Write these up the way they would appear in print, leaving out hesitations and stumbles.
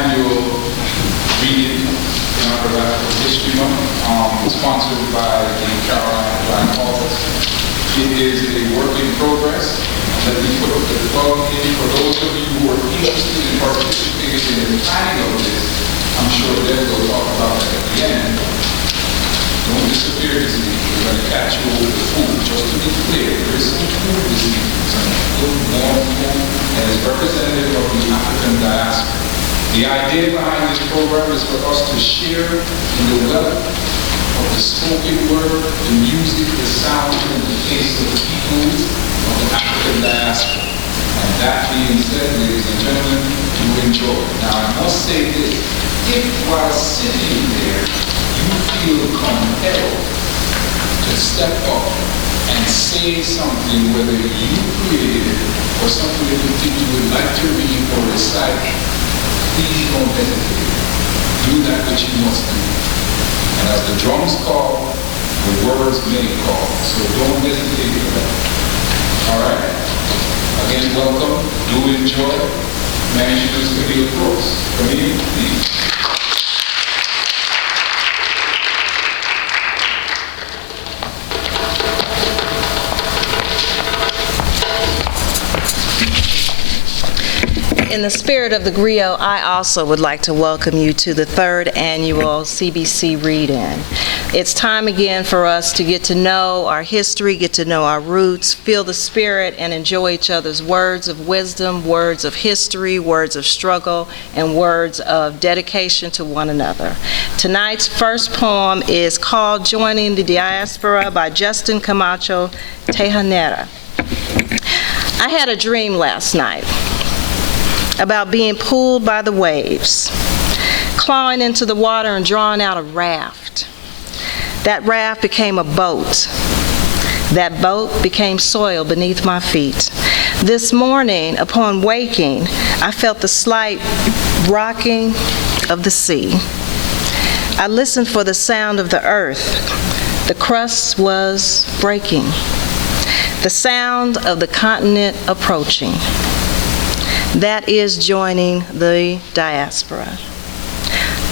annual reading in our Black History Month, sponsored by the Carolina Black Caucus. It is a work in progress that we put the plug in for those of you who are interested in participating in the planning of this. I'm sure Deb will talk about that at the end. Don't disappear this evening. We're going to catch you over the food. Just to be clear, there is some food this evening. Some good, warm food that is representative of the African diaspora. The idea behind this program is for us to share in the wealth of the spoken word, the music, the sound, and the taste of the people of the African diaspora. And that being said, ladies and gentlemen, you enjoy. Now, I must say this. If while sitting there, you feel compelled to step up and say something, whether you created it or something that you think you would like to read or recite, please don't hesitate. Do that which you must do. And as the drums call, the words may call. So don't hesitate for that. All right? Again, welcome. Do enjoy. May I introduce Camille Crooks. Camille, please. In the spirit of the griot, I also would like to welcome you to the 3rd annual CBC Read-In. It's time again for us to get to know our history, get to know our roots, feel the spirit, and enjoy each other's words of wisdom, words of history, words of struggle, and words of dedication to one another. Tonight's first poem is called Joining the Diaspora by Justin Camacho Tejanera. I had a dream last night about being pulled by the waves, clawing into the water and drawing out a raft. That raft became a boat. That boat became soil beneath my feet. This morning, upon waking, I felt the slight rocking of the sea. I listened for the sound of the earth. The crust was breaking. The sound of the continent approaching. That is joining the diaspora.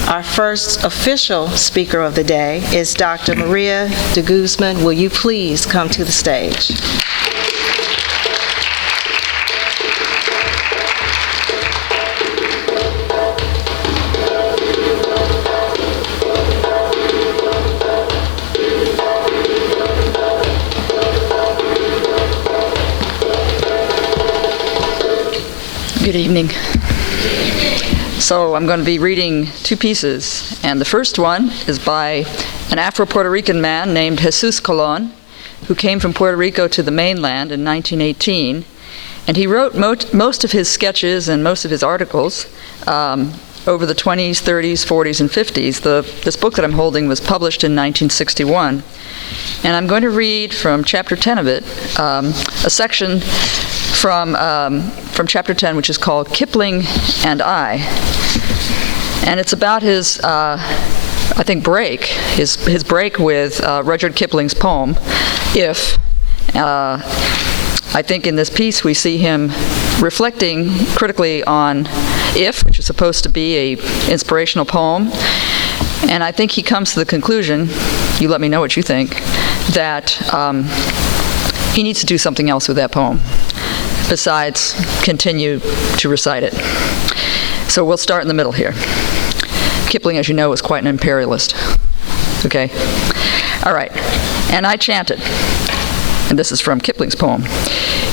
Our first official speaker of the day is Dr. Maria de Guzman. Will you please come to the stage? Good evening. So I'm going to be reading 2 pieces, and the first one is by an Afro-Puerto Rican man named Jesus Colon, who came from Puerto Rico to the mainland in 1918, and he wrote most of his sketches and most of his articles over the 20s, 30s, 40s, and 50s. This book that I'm holding was published in 1961, and I'm going to read from chapter 10 of it, a section from chapter 10, which is called Kipling and I. And it's about his, I think, his break with Rudyard Kipling's poem, If. I think in this piece we see him reflecting critically on If, which is supposed to be an inspirational poem. And I think he comes to the conclusion, you let me know what you think, that he needs to do something else with that poem besides continue to recite it. So we'll start in the middle here. Kipling, as you know, was quite an imperialist. Okay? All right. And I chanted, and this is from Kipling's poem.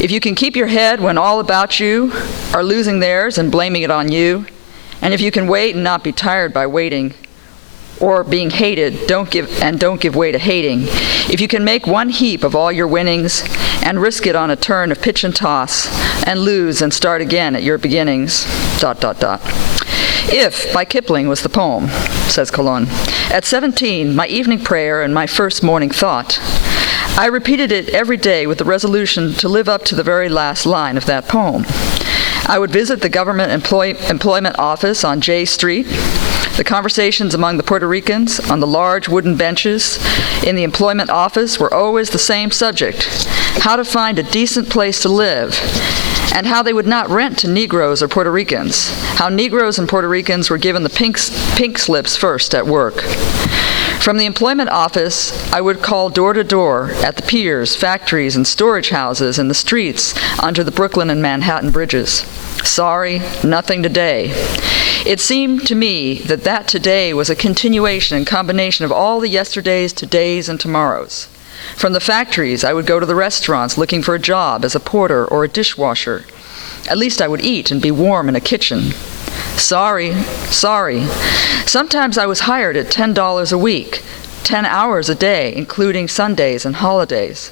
If you can keep your head when all about you are losing theirs and blaming it on you, and if you can wait and not be tired by waiting, or being hated, don't give way to hating. If you can make one heap of all your winnings and risk it on a turn of pitch and toss and lose and start again at your beginnings, ... If by Kipling was the poem, says Colon. At 17, my evening prayer and my first morning thought. I repeated it every day with the resolution to live up to the very last line of that poem. I would visit the government employment office on J Street. The conversations among the Puerto Ricans on the large wooden benches in the employment office were always the same subject: how to find a decent place to live and how they would not rent to Negroes or Puerto Ricans, how Negroes and Puerto Ricans were given the pink slips first at work. From the employment office, I would call door to door at the piers, factories, and storage houses in the streets under the Brooklyn and Manhattan bridges. Sorry, nothing today. It seemed to me that that today was a continuation and combination of all the yesterdays, todays, and tomorrows. From the factories, I would go to the restaurants looking for a job as a porter or a dishwasher. At least I would eat and be warm in a kitchen. Sorry. Sometimes I was hired at $10 a week, 10 hours a day, including Sundays and holidays.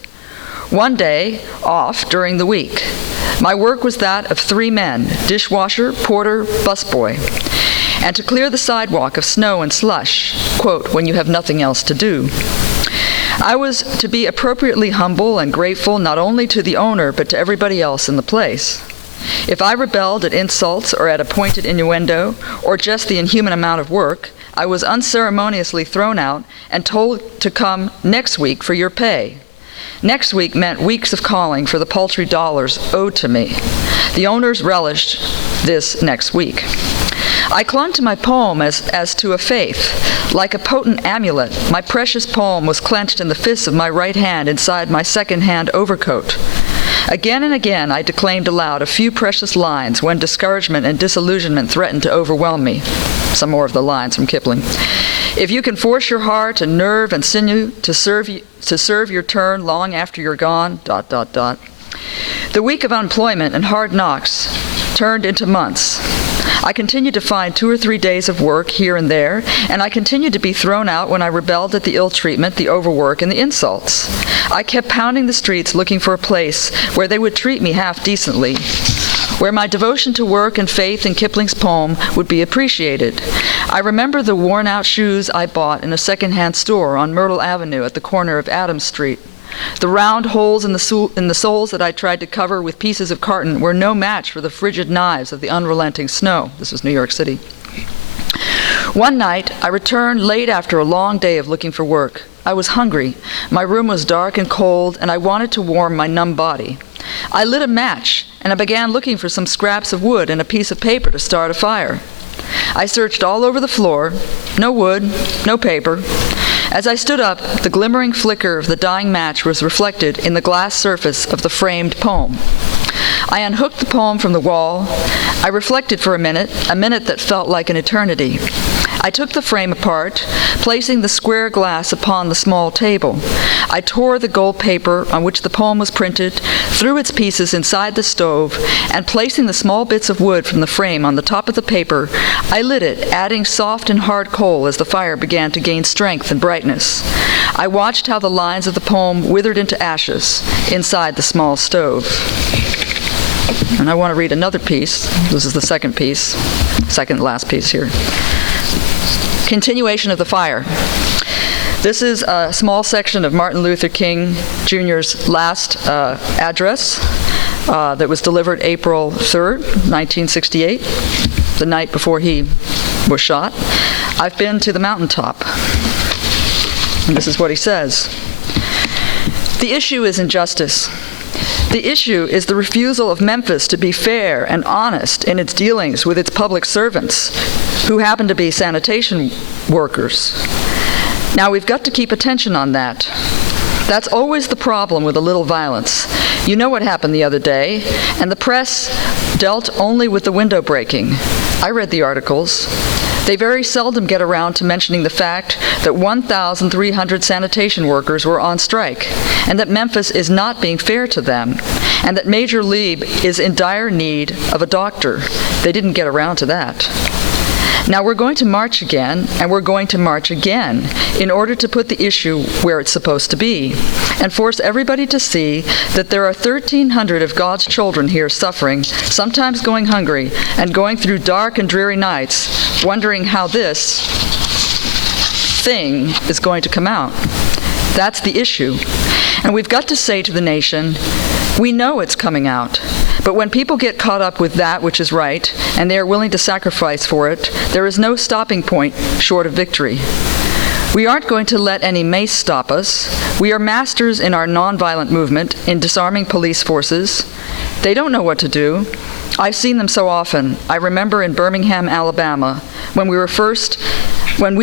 One day off during the week. My work was that of 3 men, dishwasher, porter, busboy, and to clear the sidewalk of snow and slush, quote, when you have nothing else to do. I was to be appropriately humble and grateful not only to the owner but to everybody else in the place. If I rebelled at insults or at a pointed innuendo or just the inhuman amount of work, I was unceremoniously thrown out and told to come next week for your pay. Next week meant weeks of calling for the paltry dollars owed to me. The owners relished this next week. I clung to my poem as to a faith. Like a potent amulet, my precious poem was clenched in the fists of my right hand inside my second-hand overcoat. Again and again, I declaimed aloud a few precious lines when discouragement and disillusionment threatened to overwhelm me. Some more of the lines from Kipling. If you can force your heart and nerve and sinew to serve your turn long after you're gone, ... The week of unemployment and hard knocks turned into months. I continued to find 2 or 3 days of work here and there, and I continued to be thrown out when I rebelled at the ill treatment, the overwork, and the insults. I kept pounding the streets looking for a place where they would treat me half decently, where my devotion to work and faith in Kipling's poem would be appreciated. I remember the worn-out shoes I bought in a second-hand store on Myrtle Avenue at the corner of Adams Street. The round holes in the soles that I tried to cover with pieces of carton were no match for the frigid knives of the unrelenting snow. This was New York City. One night, I returned late after a long day of looking for work. I was hungry. My room was dark and cold, and I wanted to warm my numb body. I lit a match, and I began looking for some scraps of wood and a piece of paper to start a fire. I searched all over the floor. No wood, no paper. As I stood up, the glimmering flicker of the dying match was reflected in the glass surface of the framed poem. I unhooked the poem from the wall. I reflected for a minute that felt like an eternity. I took the frame apart, placing the square glass upon the small table. I tore the gold paper on which the poem was printed, threw its pieces inside the stove, and placing the small bits of wood from the frame on the top of the paper, I lit it, adding soft and hard coal as the fire began to gain strength and brightness. I watched how the lines of the poem withered into ashes inside the small stove. And I want to read another piece. This is the second last piece here. Continuation of the fire. This is a small section of Martin Luther King Jr.'s last address that was delivered April 3rd, 1968, the night before he was shot. I've been to the mountaintop. And this is what he says. The issue is injustice. The issue is the refusal of Memphis to be fair and honest in its dealings with its public servants, who happen to be sanitation workers. Now, we've got to keep attention on that. That's always the problem with a little violence. You know what happened the other day, and the press dealt only with the window breaking. I read the articles. They very seldom get around to mentioning the fact that 1,300 sanitation workers were on strike, and that Memphis is not being fair to them, and that Major Lieb is in dire need of a doctor. They didn't get around to that. Now we're going to march again, and we're going to march again in order to put the issue where it's supposed to be and force everybody to see that there are 1,300 of God's children here suffering, sometimes going hungry, and going through dark and dreary nights, wondering how this thing is going to come out. That's the issue. And we've got to say to the nation, we know it's coming out. But when people get caught up with that which is right, and they are willing to sacrifice for it, there is no stopping point short of victory. We aren't going to let any mace stop us. We are masters in our nonviolent movement, in disarming police forces, They don't know what to do. I've seen them so often. I remember in Birmingham, Alabama, when we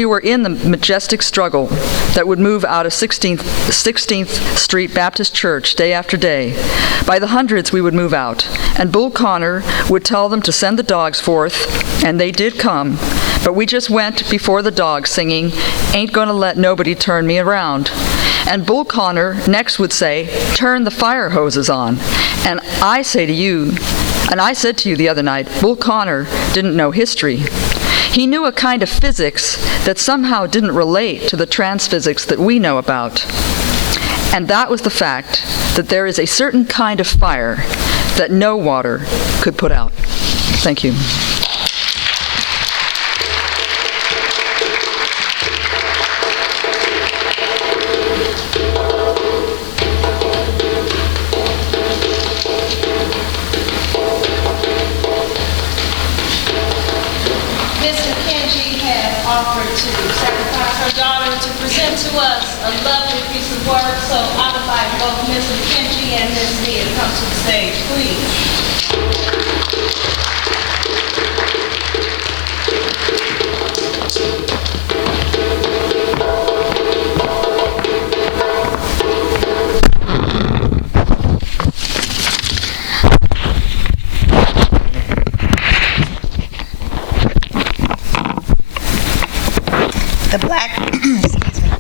were in the majestic struggle that would move out of 16th Street Baptist Church day after day. By the hundreds we would move out, and Bull Connor would tell them to send the dogs forth, and they did come, but we just went before the dogs singing, "Ain't gonna let nobody turn me around." And Bull Connor next would say, "Turn the fire hoses on." And I said to you the other night, Bull Connor didn't know history. He knew a kind of physics that somehow didn't relate to the transphysics that we know about. And that was the fact that there is a certain kind of fire that no water could put out. Thank you. Offered to sacrifice her daughter to present to us a lovely piece of work. So I'd invite both Ms. McKenzie and Ms. Nia to come to the stage, please.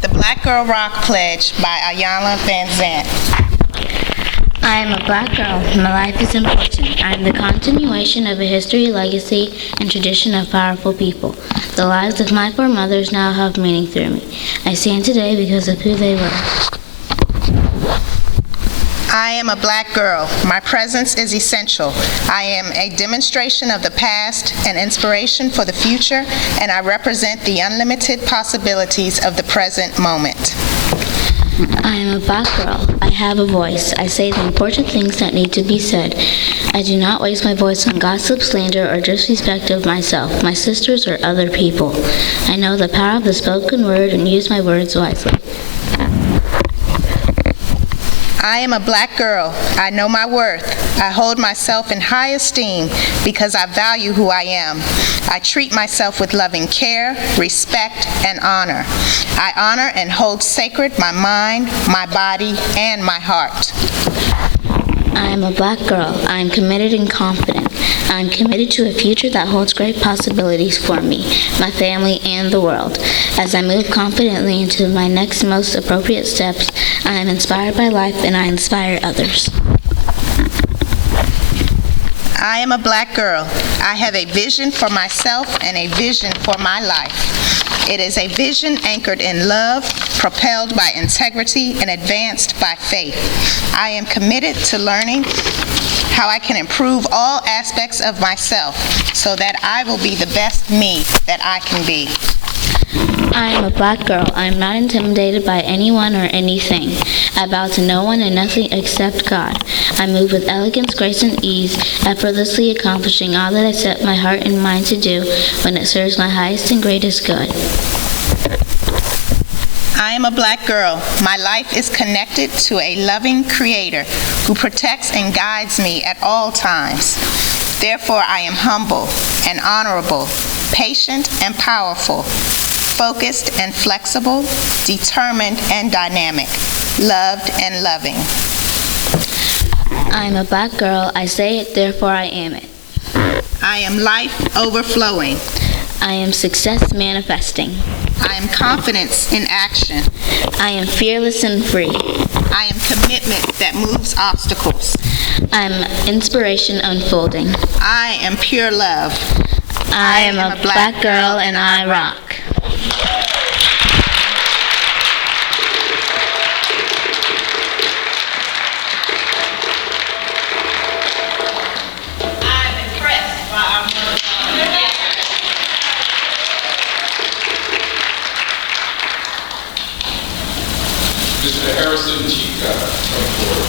The Black Girl Rock Pledge by Ayanna Van Zant. I am a black girl. My life is important. I am the continuation of a history, legacy, and tradition of powerful people. The lives of my foremothers now have meaning through me. I stand today because of who they were. I am a black girl. My presence is essential. I am a demonstration of the past, an inspiration for the future, and I represent the unlimited possibilities of the present moment. I am a black girl. I have a voice. I say the important things that need to be said. I do not waste my voice on gossip, slander, or disrespect of myself, my sisters, or other people. I know the power of the spoken word and use my words wisely. I am a black girl. I know my worth. I hold myself in high esteem because I value who I am. I treat myself with loving care, respect, and honor. I honor and hold sacred my mind, my body, and my heart. I am a black girl. I am committed and confident. I am committed to a future that holds great possibilities for me, my family, and the world. As I move confidently into my next most appropriate steps, I am inspired by life and I inspire others. I am a black girl. I have a vision for myself and a vision for my life. It is a vision anchored in love, propelled by integrity, and advanced by faith. I am committed to learning how I can improve all aspects of myself so that I will be the best me that I can be. I am a black girl. I am not intimidated by anyone or anything. I bow to no one and nothing except God. I move with elegance, grace, and ease, effortlessly accomplishing all that I set my heart and mind to do when it serves my highest and greatest good. I am a black girl. My life is connected to a loving Creator who protects and guides me at all times. Therefore, I am humble and honorable, patient and powerful, focused and flexible, determined and dynamic, loved and loving. I am a black girl. I say it, therefore I am it. I am life overflowing. I am success manifesting. I am confidence in action. I am fearless and free. I am commitment that moves obstacles. I am inspiration unfolding. I am pure love. I am a black girl and I rock. Mr. Harrison Chica, come forward.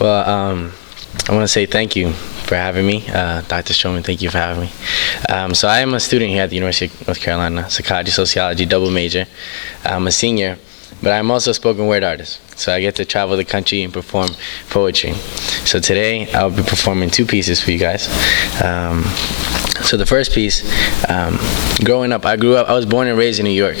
Well, I want to say thank you for having me. Dr. Stroman, thank you for having me. So I am a student here at the University of North Carolina, psychology, sociology, double major. I'm a senior, but I'm also a spoken word artist. So I get to travel the country and perform poetry. So today I'll be performing 2 pieces for you guys. So the first piece, growing up, I was born and raised in New York.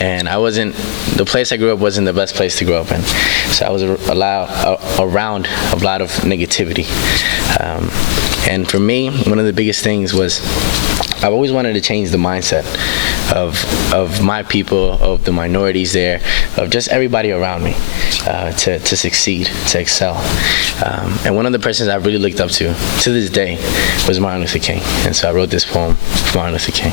And the place I grew up wasn't the best place to grow up in. So I was around a lot of negativity. And for me, one of the biggest things was I've always wanted to change the mindset of my people, of the minorities there, of just everybody around me, to succeed, to excel. And one of the persons I really looked up to this day, was Martin Luther King. And so I wrote this poem for Martin Luther King.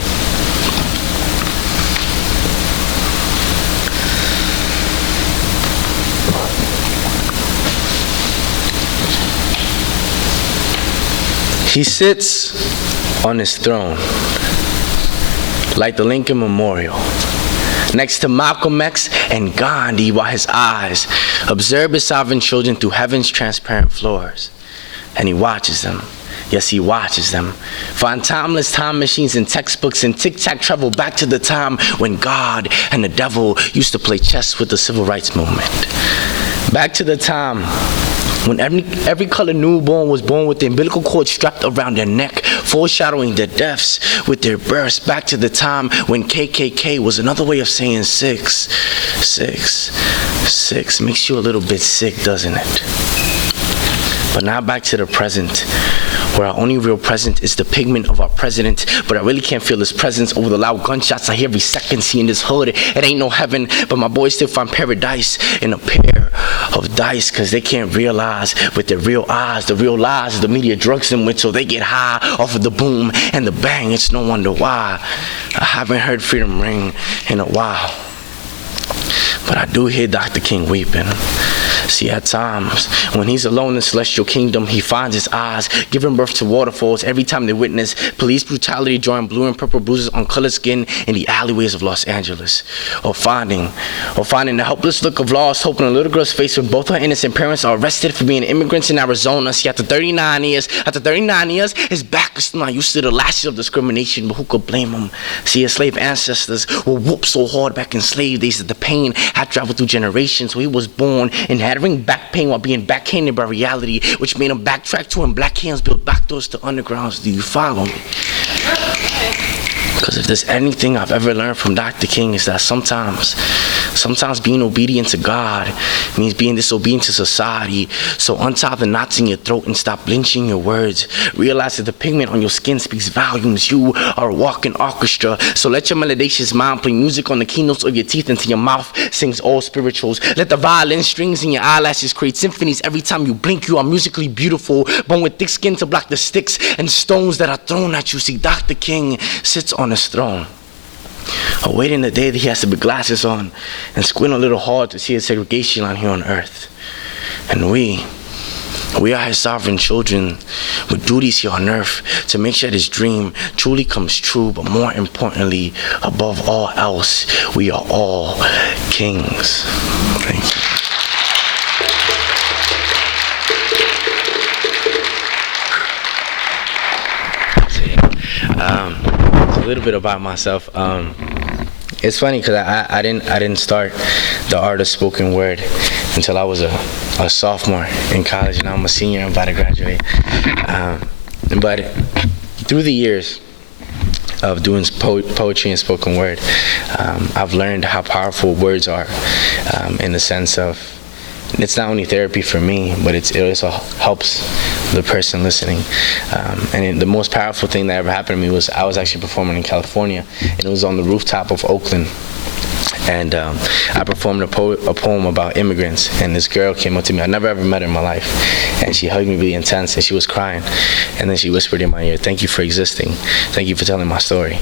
He sits on his throne like the Lincoln Memorial, next to Malcolm X and Gandhi, while his eyes observe his sovereign children through heaven's transparent floors. And he watches them. Yes, he watches them. Find timeless time machines and textbooks and tic-tac travel back to the time when God and the devil used to play chess with the civil rights movement. Back to the time when every colored newborn was born with the umbilical cord strapped around their neck, foreshadowing their deaths with their births. Back to the time when KKK was another way of saying 6. 6. 6 makes you a little bit sick, doesn't it? But now back to the present, where our only real present is the pigment of our president. But I really can't feel his presence over the loud gunshots I hear every second. See, in this hood, it ain't no heaven, but my boys still find paradise in a pair of dice, cause they can't realize with their real eyes the real lies the media drugs them with, so they get high off of the boom and the bang. It's no wonder why I haven't heard freedom ring in a while, but I do hear Dr. King weeping. See, at times, when he's alone in the celestial kingdom, he finds his eyes giving birth to waterfalls every time they witness police brutality, drawing blue and purple bruises on colored skin in the alleyways of Los Angeles. Or finding the helpless look of lost hope in a little girl's face when both her innocent parents are arrested for being immigrants in Arizona. See, after 39 years, his back is still not used to the lashes of discrimination, but who could blame him? See, his slave ancestors were whooped so hard back in slave days that the pain had traveled through generations, so he was born and had back pain while being backhanded by reality, which made him backtrack to when black hands built back doors to undergrounds. Do you follow me? Because if there's anything I've ever learned from Dr. King, is that sometimes being obedient to God means being disobedient to society. So untie the knots in your throat and stop lynching your words. Realize that the pigment on your skin speaks volumes. You are a walking orchestra. So let your melodious mind play music on the keynotes of your teeth until your mouth sings all spirituals. Let the violin strings in your eyelashes create symphonies. Every time you blink, you are musically beautiful, born with thick skin to block the sticks and stones that are thrown at you. See, Dr. King sits on his throne, awaiting the day that he has to put glasses on and squint a little hard to see his segregation line here on earth. And we are his sovereign children with duties here on earth to make sure this dream truly comes true. But more importantly, above all else, we are all kings. Thank you. A little bit about myself. It's funny because I didn't start the art of spoken word until I was a sophomore in college, and I'm a senior. I'm about to graduate. But through the years of doing poetry and spoken word, I've learned how powerful words are, in the sense of it's not only therapy for me, but it also helps the person listening. And the most powerful thing that ever happened to me was I was actually performing in California, and it was on the rooftop of Oakland. And I performed a poem about immigrants, and this girl came up to me. I never ever met her in my life, and she hugged me really intense, and she was crying, and then she whispered in my ear, "Thank you for existing. Thank you for telling my story."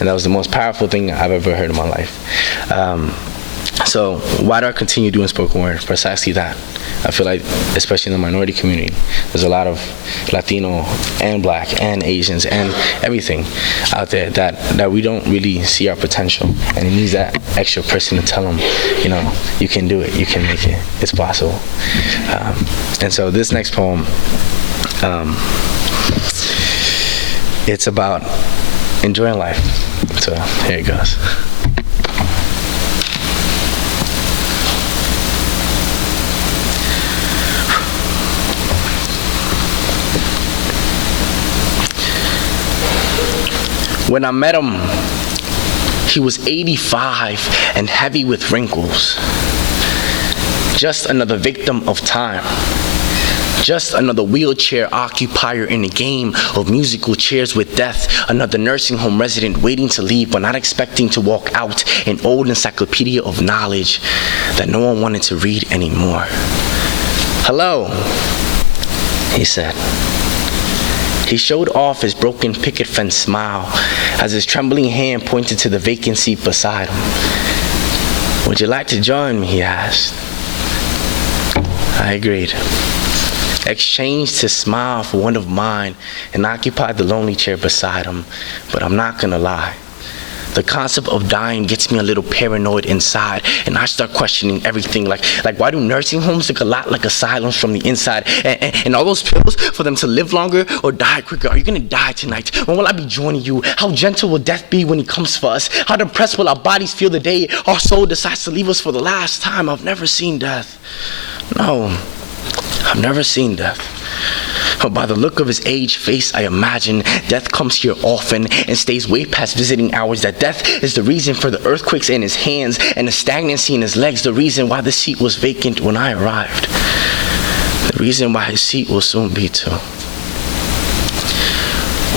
And that was the most powerful thing I've ever heard in my life. So why do I continue doing spoken word? Precisely that. I feel like, especially in the minority community, there's a lot of Latino and Black and Asians and everything out there that we don't really see our potential, and it needs that extra person to tell them, you know, you can do it, you can make it, it's possible. And so this next poem, it's about enjoying life. So here it goes. When I met him, he was 85 and heavy with wrinkles. Just another victim of time. Just another wheelchair occupier in a game of musical chairs with death. Another nursing home resident waiting to leave but not expecting to walk out an old encyclopedia of knowledge that no one wanted to read anymore. "Hello," he said. He showed off his broken picket fence smile as his trembling hand pointed to the vacant seat beside him. "Would you like to join me?" he asked. I agreed. Exchanged his smile for one of mine and occupied the lonely chair beside him. But I'm not gonna lie. The concept of dying gets me a little paranoid inside, and I start questioning everything. Like why do nursing homes look a lot like asylums from the inside? And all those pills for them to live longer or die quicker? Are you gonna die tonight? When will I be joining you? How gentle will death be when he comes for us? How depressed will our bodies feel the day our soul decides to leave us for the last time? I've never seen death. No, I've never seen death. But by the look of his aged face, I imagine death comes here often and stays way past visiting hours. That death is the reason for the earthquakes in his hands and the stagnancy in his legs, the reason why the seat was vacant when I arrived, the reason why his seat will soon be too.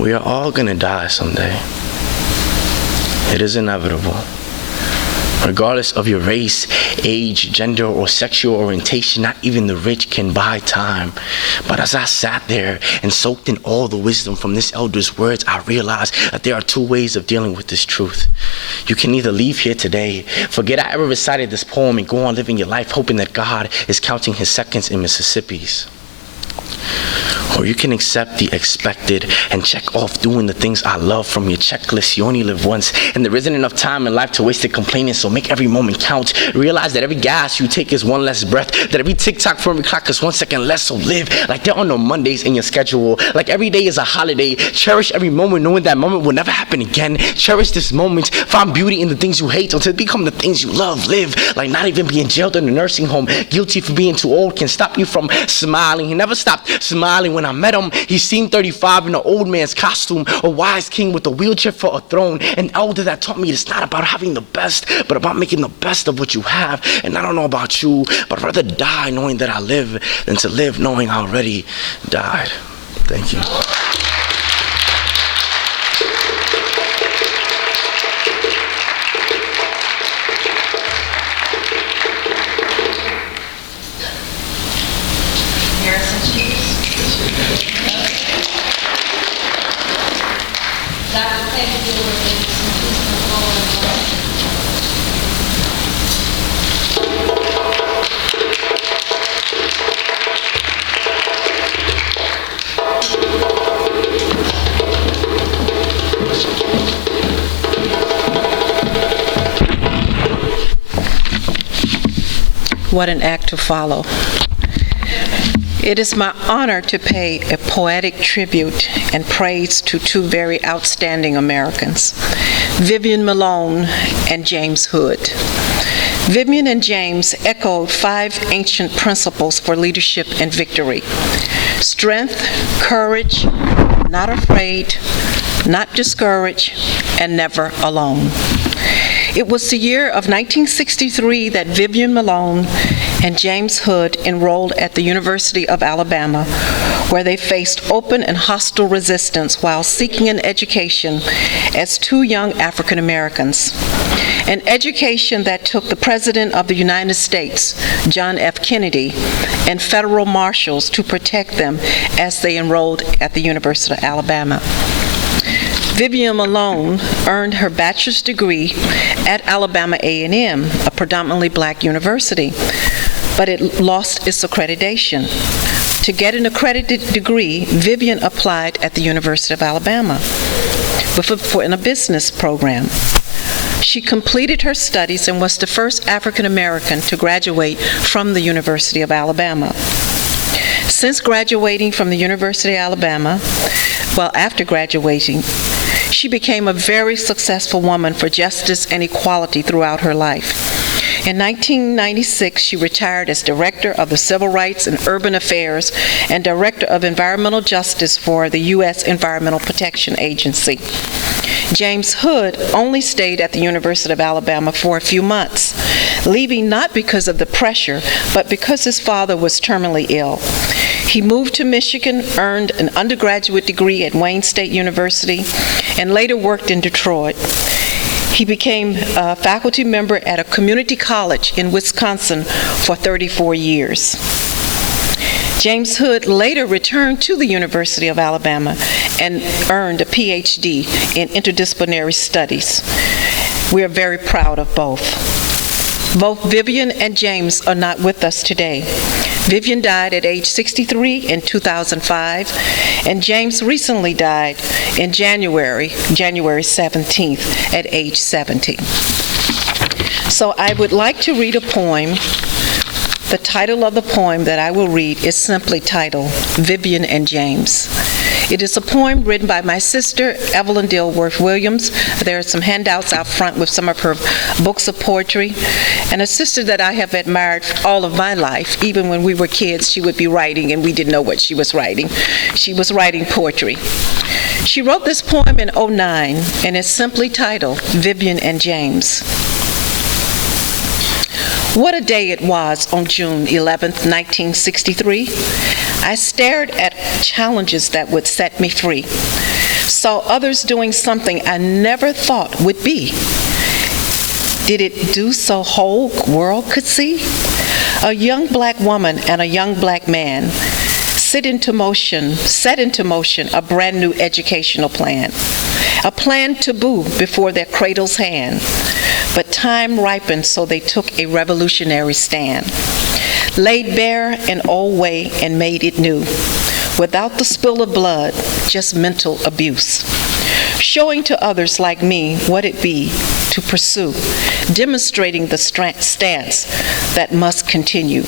We are all gonna die someday. It is inevitable. Regardless of your race, age, gender, or sexual orientation, not even the rich can buy time. But as I sat there and soaked in all the wisdom from this elder's words, I realized that there are two ways of dealing with this truth. You can either leave here today, forget I ever recited this poem, and go on living your life hoping that God is counting his seconds in Mississippi's. Or you can accept the expected and check off doing the things I love from your checklist. You only live once, and there isn't enough time in life to waste it complaining, so make every moment count. Realize that every gas you take is one less breath, that every tick-tock from every clock is 1 second less, so live like there are no Mondays in your schedule. Like every day is a holiday. Cherish every moment knowing that moment will never happen again. Cherish this moment. Find beauty in the things you hate until it become the things you love. Live like not even being jailed in a nursing home, guilty for being too old, can stop you from smiling. He never stopped smiling. When I met him, he seemed 35 in an old man's costume, a wise king with a wheelchair for a throne, an elder that taught me it's not about having the best, but about making the best of what you have. And I don't know about you, but I'd rather die knowing that I live than to live knowing I already died. Thank you. What an act to follow. It is my honor to pay a poetic tribute and praise to two very outstanding Americans, Vivian Malone and James Hood. Vivian and James echoed 5 ancient principles for leadership and victory: strength, courage, not afraid, not discouraged, and never alone. It was the year of 1963 that Vivian Malone and James Hood enrolled at the University of Alabama, where they faced open and hostile resistance while seeking an education as 2 young African Americans. An education that took the President of the United States, John F. Kennedy, and federal marshals to protect them as they enrolled at the University of Alabama. Vivian Malone earned her bachelor's degree at Alabama A&M, a predominantly black university, but it lost its accreditation. To get an accredited degree, Vivian applied at the University of Alabama in a business program. She completed her studies and was the first African American to graduate from the University of Alabama. Since graduating from the University of Alabama, after graduating, she became a very successful woman for justice and equality throughout her life. In 1996, she retired as Director of the Civil Rights and Urban Affairs and Director of Environmental Justice for the U.S. Environmental Protection Agency. James Hood only stayed at the University of Alabama for a few months, leaving not because of the pressure, but because his father was terminally ill. He moved to Michigan, earned an undergraduate degree at Wayne State University, and later worked in Detroit. He became a faculty member at a community college in Wisconsin for 34 years. James Hood later returned to the University of Alabama and earned a PhD in interdisciplinary studies. We are very proud of both. Both Vivian and James are not with us today. Vivian died at age 63 in 2005, and James recently died in January 17th at age 70. So I would like to read a poem. The title of the poem that I will read is simply titled Vivian and James. It is a poem written by my sister, Evelyn Dilworth Williams. There are some handouts out front with some of her books of poetry. And a sister that I have admired all of my life. Even when we were kids, she would be writing and we didn't know what she was writing. She was writing poetry. She wrote this poem in '09, and it's simply titled Vivian and James. What a day it was on June 11th, 1963. I stared at challenges that would set me free. Saw others doing something I never thought would be. Did it do so whole world could see? A young black woman and a young black man set into motion a brand new educational plan. A plan taboo before their cradle's hand. But time ripened, so they took a revolutionary stand. Laid bare an old way and made it new. Without the spill of blood, just mental abuse. Showing to others like me what it be to pursue. Demonstrating the stance that must continue.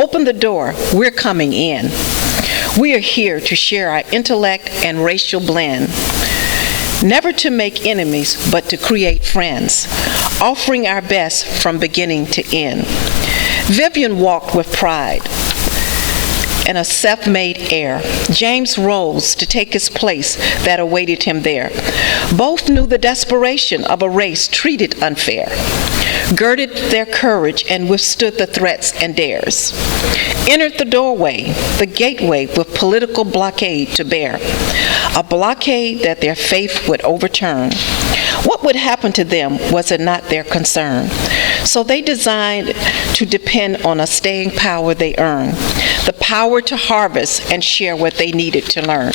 Open the door, we're coming in. We are here to share our intellect and racial blend. Never to make enemies, but to create friends, offering our best from beginning to end. Vivian walked with pride and a self-made air. James rose to take his place that awaited him there. Both knew the desperation of a race treated unfair, girded their courage and withstood the threats and dares. Entered the doorway, the gateway with political blockade to bear, a blockade that their faith would overturn. What would happen to them was it not their concern. So they designed to depend on a staying power they earned, the power to harvest and share what they needed to learn.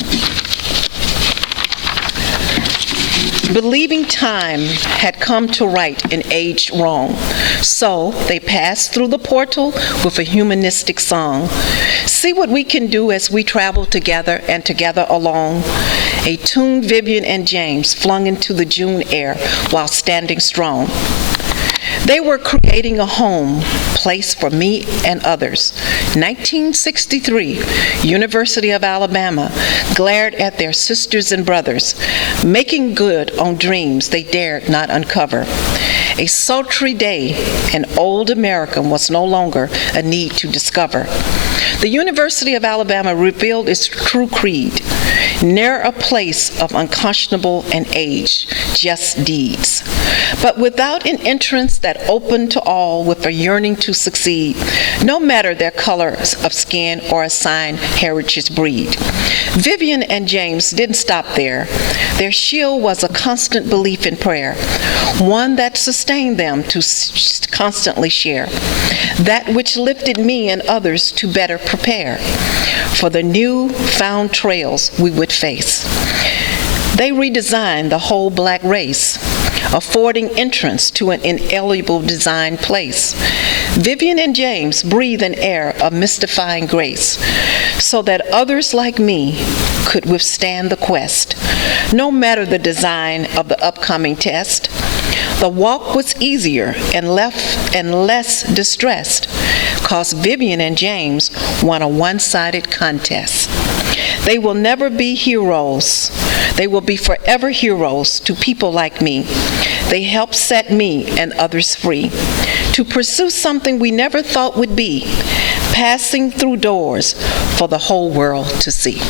Believing time had come to right an aged wrong, so they passed through the portal with a humanistic song. See what we can do as we travel together and together along. A tune Vivian and James flung into the June air while standing strong. They were creating a home, place for me and others. 1963, University of Alabama glared at their sisters and brothers, making good on dreams they dared not uncover. A sultry day, and old America was no longer a need to discover. The University of Alabama revealed its true creed, ne'er a place of unconscionable and age, just deeds. But without an entrance that opened to all with a yearning to succeed, no matter their colors of skin or assigned heritage breed. Vivian and James didn't stop there. Their shield was a constant belief in prayer, one that sustained them to constantly share, that which lifted me and others to better prepare for the new found trails we would face. They redesigned the whole black race, affording entrance to an inalienable design place. Vivian and James breathe an air of mystifying grace so that others like me could withstand the quest, no matter the design of the upcoming test. The walk was easier and less distressed, 'cause Vivian and James won a one-sided contest. They will never be heroes. They will be forever heroes to people like me. They helped set me and others free to pursue something we never thought would be, passing through doors for the whole world to see.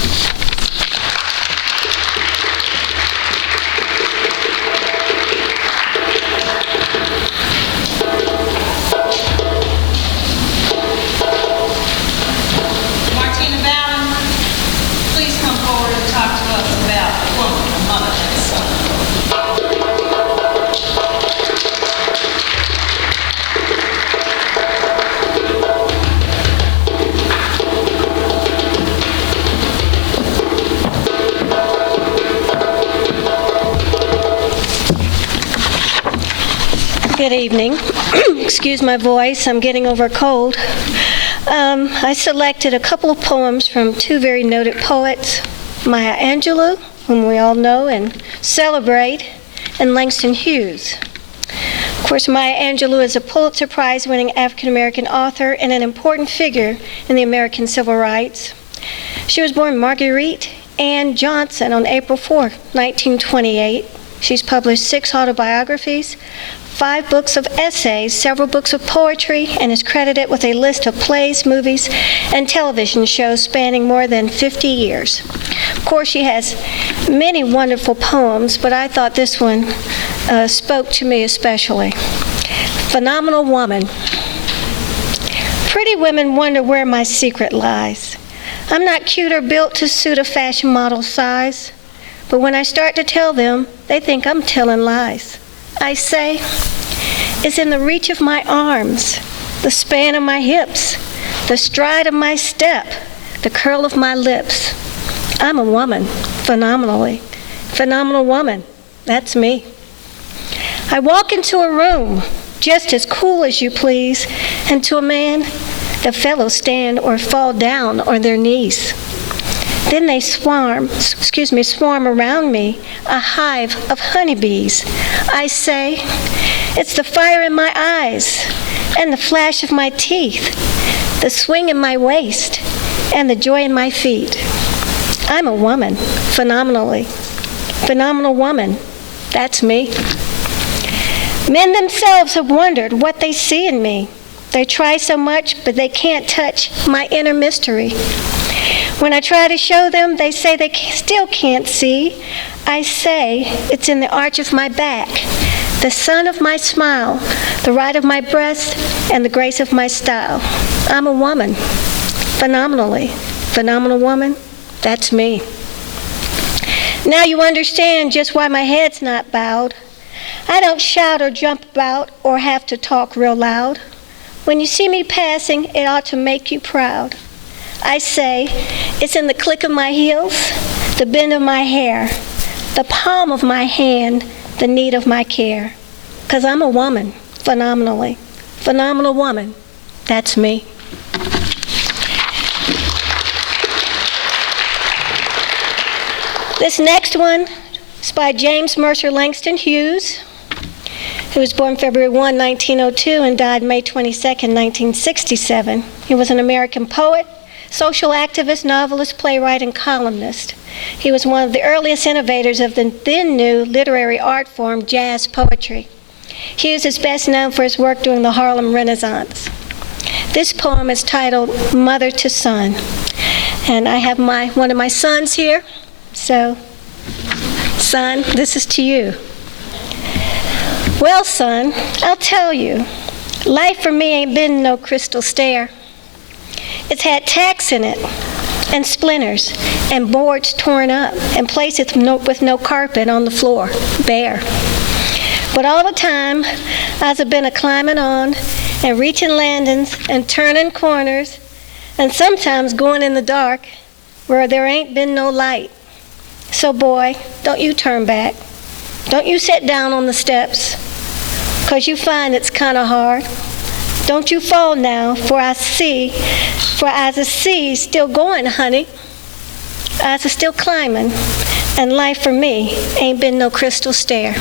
Good evening. Excuse my voice, I'm getting over a cold. I selected a couple of poems from two very noted poets, Maya Angelou, whom we all know and celebrate, and Langston Hughes. Of course, Maya Angelou is a Pulitzer Prize-winning African American author and an important figure in the American civil rights. She was born Marguerite Ann Johnson on April 4, 1928. She's published 6 autobiographies, 5 books of essays, several books of poetry, and is credited with a list of plays, movies, and television shows spanning more than 50 years. Of course, she has many wonderful poems, but I thought this one spoke to me especially. Phenomenal Woman. Pretty women wonder where my secret lies. I'm not cute or built to suit a fashion model size, but when I start to tell them, they think I'm telling lies. I say, it's in the reach of my arms, the span of my hips, the stride of my step, the curl of my lips. I'm a woman, phenomenally. Phenomenal woman, that's me. I walk into a room, just as cool as you please, and to a man, the fellows stand or fall down on their knees. Then they swarm around me, a hive of honeybees. I say, it's the fire in my eyes and the flash of my teeth, the swing in my waist and the joy in my feet. I'm a woman, phenomenally. Phenomenal woman, that's me. Men themselves have wondered what they see in me. They try so much, but they can't touch my inner mystery. When I try to show them, they say they still can't see. I say it's in the arch of my back, the sun of my smile, the right of my breast, and the grace of my style. I'm a woman, phenomenally. Phenomenal woman, that's me. Now you understand just why my head's not bowed. I don't shout or jump about or have to talk real loud. When you see me passing, it ought to make you proud. I say, it's in the click of my heels, the bend of my hair, the palm of my hand, the need of my care. 'Cause I'm a woman, phenomenally. Phenomenal woman, that's me. This next one is by James Mercer Langston Hughes, who was born February 1, 1902 and died May 22, 1967. He was an American poet, social activist, novelist, playwright, and columnist. He was one of the earliest innovators of the then new literary art form, jazz poetry. Hughes is best known for his work during the Harlem Renaissance. This poem is titled Mother to Son. And I have one of my sons here. So, son, this is to you. Well, son, I'll tell you, life for me ain't been no crystal stair. It's had tacks in it, and splinters, and boards torn up, and places with no carpet on the floor, bare. But all the time, I've been a-climbing on, and reaching landings, and turning corners, and sometimes going in the dark, where there ain't been no light. So boy, don't you turn back. Don't you sit down on the steps, 'cause you find it's kind of hard. Don't you fall now, for as the sea's still going, honey. As it's still climbing, and life for me ain't been no crystal stair.